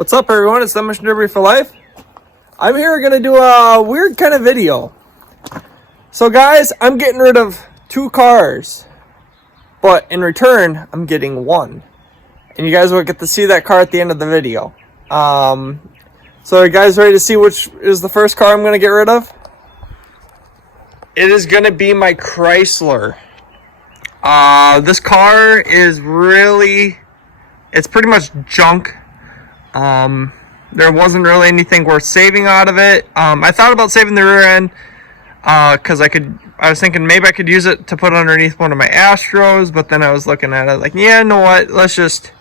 What's up, everyone? It's Mission Derby for Life. I'm here going to do a weird kind of video. So guys, I'm getting rid of 2 cars, but in return, I'm getting 1. And you guys will get to see that car at the end of the video. So are you guys ready to see which is the first car I'm going to get rid of? It is going to be my Chrysler. This car is it's pretty much junk. There wasn't really anything worth saving out of it. I thought about saving the rear end, because I was thinking maybe I could use it to put underneath one of my Astros, but then I was looking at it like, yeah, you know what, let's just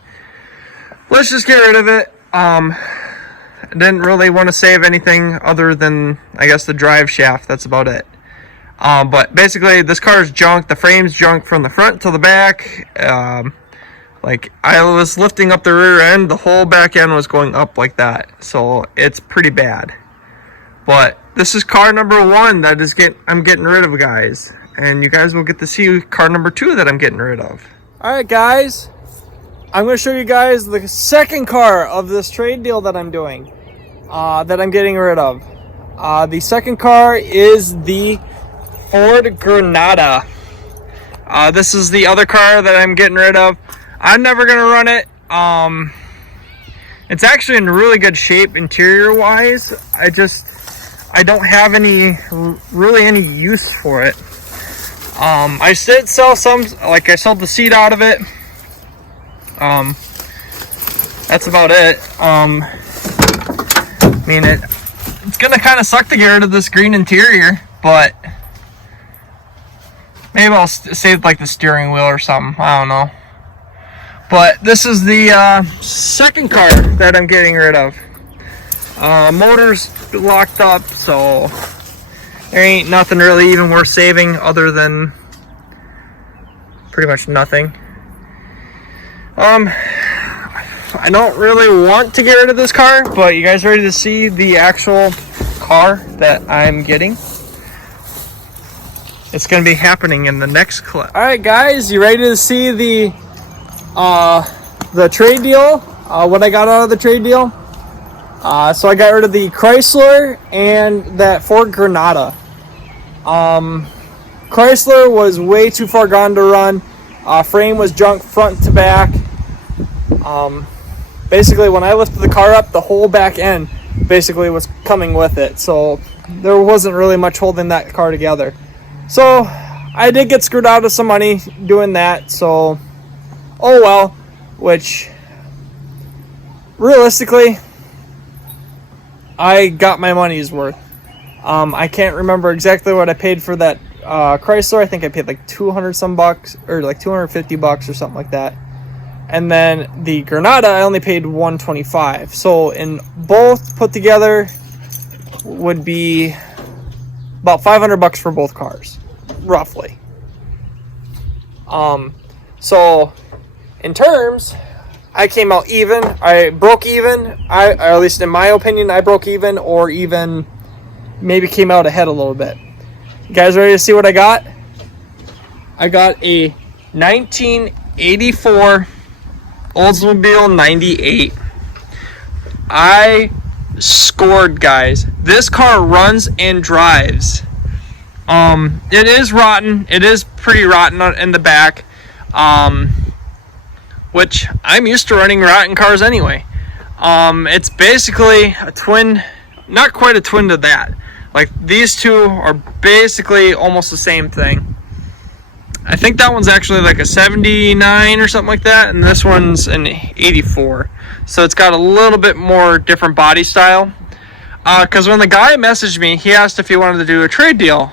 get rid of it. I didn't really want to save anything other than, I guess, the drive shaft. That's about it. But basically, this car is junk. The frame's junk from the front to the back. Like, I was lifting up the rear end, the whole back end was going up like that. So, it's pretty bad. But, this is car number 1 that I'm getting rid of, guys. And you guys will get to see car number 2 that I'm getting rid of. Alright, guys. I'm going to show you guys the second car of this trade deal that I'm doing. That I'm getting rid of. The second car is the Ford Granada. This is the other car that I'm getting rid of. I'm never going to run it. It's actually in really good shape interior wise. I don't have really any use for it. I did sell some, like I sold the seat out of it. That's about it. I mean, it's going to kind of suck to get rid of this green interior, but maybe I'll save like the steering wheel or something. I don't know. But this is the second car that I'm getting rid of. Motor's locked up, so there ain't nothing really even worth saving other than pretty much nothing. I don't really want to get rid of this car, but you guys ready to see the actual car that I'm getting? It's going to be happening in the next clip. Alright guys, you ready to see the trade deal? What I got out of the trade deal? So I got rid of the Chrysler and that Ford Granada. Chrysler was way too far gone to run. Frame was junk front to back. Basically, when I lifted the car up, the whole back end basically was coming with it. So there wasn't really much holding that car together. So I did get screwed out of some money doing that. So, oh well. Which, realistically, I got my money's worth. I can't remember exactly what I paid for that Chrysler. I think I paid like 200 some bucks, or like 250 bucks or something like that. And then the Granada, I only paid 125. So in both put together would be about 500 bucks for both cars, roughly. So in terms, I came out even. I broke even. Or at least in my opinion, I broke even, or even maybe came out ahead a little bit. You guys ready to see what I got? I got a 1984 Oldsmobile 98. I scored, guys. This car runs and drives. It is rotten. It is pretty rotten in the back. Which I'm used to running rotten cars anyway. It's basically a twin, not quite a twin to that. Like, these two are basically almost the same thing. I think that one's actually like a 79 or something like that, and this one's an 84. So it's got a little bit more different body style. Because when the guy messaged me, he asked if he wanted to do a trade deal.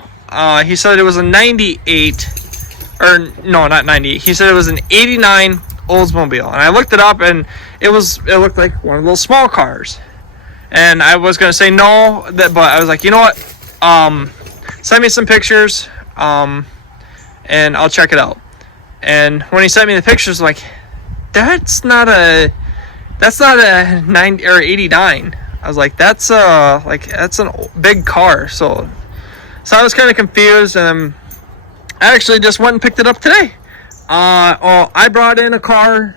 He said it was a 98, or no, not 98. He said it was an 89 Oldsmobile, and I looked it up, and it looked like one of those small cars. And I was gonna say no, but I was like, you know what? Send me some pictures. And I'll check it out. And when he sent me the pictures, like, that's not a 90 or 89. I was like, that's a big car. So I was kind of confused, and I actually just went and picked it up today. I brought in a car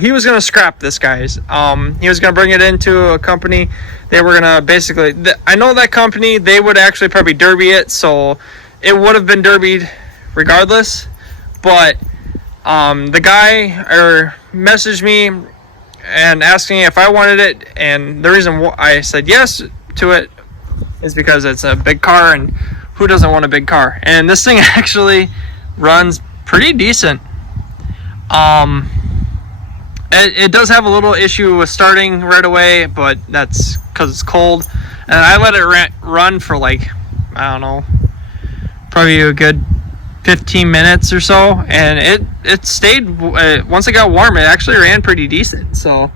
he was going to scrap this, guys. He was going to bring it into a company. They were going to basically, I know that company, they would actually probably derby it, so it would have been derbied regardless. But the guy messaged me and asking if I wanted it, and the reason I said yes to it is because it's a big car, and who doesn't want a big car? And this thing actually runs pretty decent. It does have a little issue with starting right away, but that's because it's cold. And I let it run for like, I don't know, probably a good 15 minutes or so, and it stayed. Once it got warm, it actually ran pretty decent. So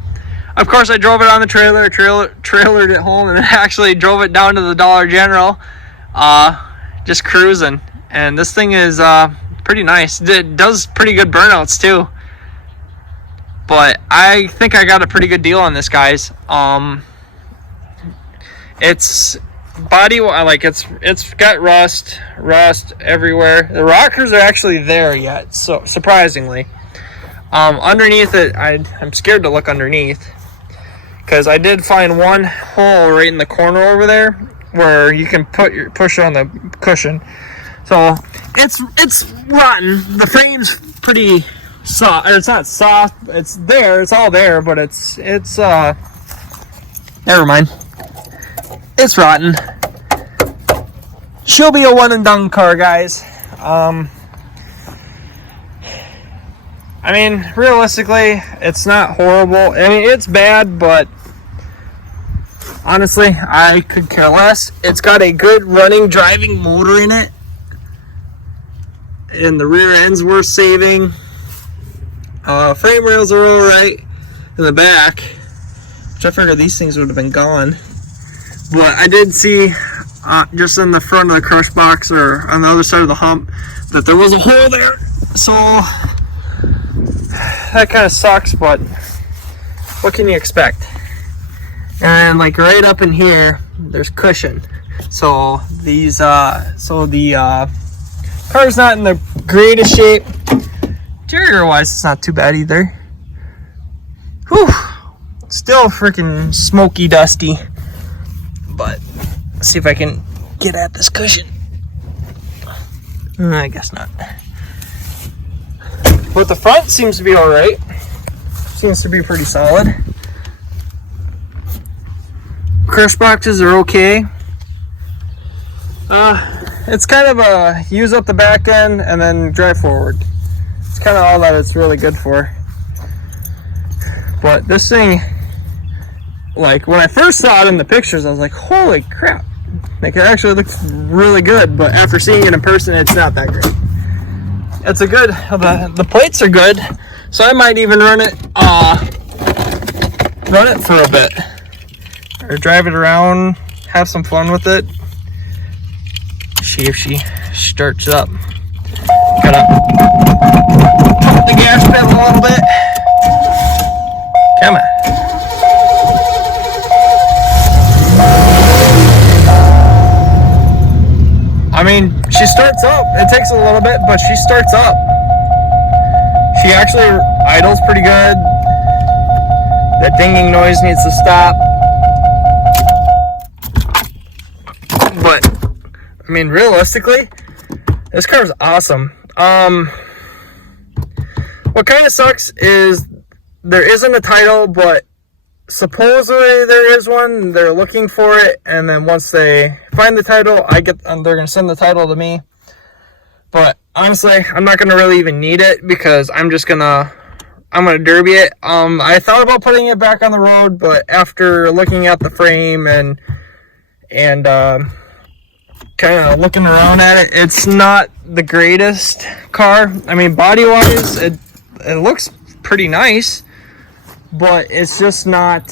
of course I drove it on the trailered it home, and actually drove it down to the Dollar General, just cruising. And this thing is pretty nice. It does pretty good burnouts too, but I think I got a pretty good deal on this, guys. It's body, like it's got rust everywhere. The rockers are actually there yet, so surprisingly. Underneath it, I'm scared to look underneath, because I did find one hole right in the corner over there where you can push on the cushion. So it's rotten. The frame's pretty soft. It's not soft. It's there. It's all there, but it's never mind. It's rotten. She'll be a one and done car, guys. I mean, realistically, it's not horrible. I mean, it's bad, but honestly, I could care less. It's got a good running, driving motor in it, and the rear end's worth saving. Frame rails are alright in the back, which I figured these things would have been gone. But I did see, just in the front of the crush box, or on the other side of the hump, that there was a hole there. So that kind of sucks, but what can you expect? And like right up in here, there's cushion. So these, the car's not in the greatest shape. Interior-wise, it's not too bad either. Whew, still freaking smoky, dusty. But let's see if I can get at this cushion. I guess not. But the front seems to be alright. Seems to be pretty solid. Crush boxes are okay. It's kind of a use up the back end and then drive forward. It's kind of all that it's really good for. But this thing, like when I first saw it in the pictures, I was like, holy crap. Like it actually looks really good, but after seeing it in person, it's not that great. It's a good, the plates are good, so I might even run it for a bit. Or drive it around, have some fun with it. See if she starts up. Gotta pump the gas pedal a little bit. Come on. I mean, she starts up. It takes a little bit, but she starts up. She actually idles pretty good. That dinging noise needs to stop. But, I mean, realistically, this car is awesome. What kind of sucks is there isn't a title, but supposedly there is one. They're looking for it, and then once they find the title, they're gonna send the title to me. But honestly, I'm not gonna really even need it, because I'm gonna derby it. I thought about putting it back on the road, but after looking at the frame and kind of looking around at it, it's not the greatest car. I mean, body wise, it looks pretty nice, but it's just not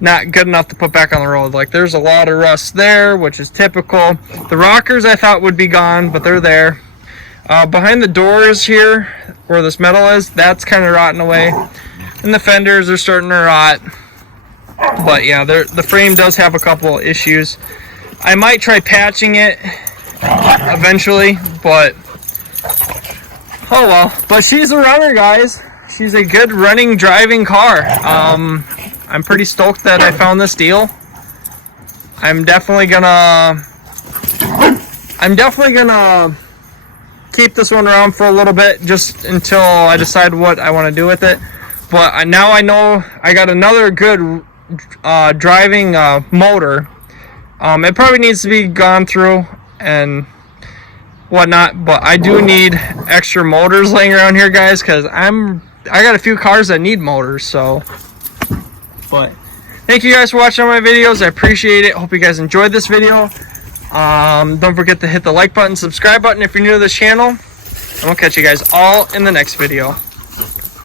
good enough to put back on the road. Like, there's a lot of rust there, which is typical. The rockers I thought would be gone, but they're there. Behind the doors here, where this metal is, that's kind of rotting away. And the fenders are starting to rot. But yeah, the frame does have a couple issues. I might try patching it eventually, but oh well. But she's a runner, guys. she's a good running, driving car. I'm pretty stoked that I found this deal. I'm definitely gonna keep this one around for a little bit, just until I decide what I want to do with it. But now I know I got another good driving motor. It probably needs to be gone through and whatnot, but I do need extra motors laying around here, guys, because I got a few cars that need motors. So, but thank you guys for watching all my videos. I appreciate it. Hope you guys enjoyed this video. Don't forget to hit the like button, subscribe button if you're new to this channel, and we'll catch you guys all in the next video.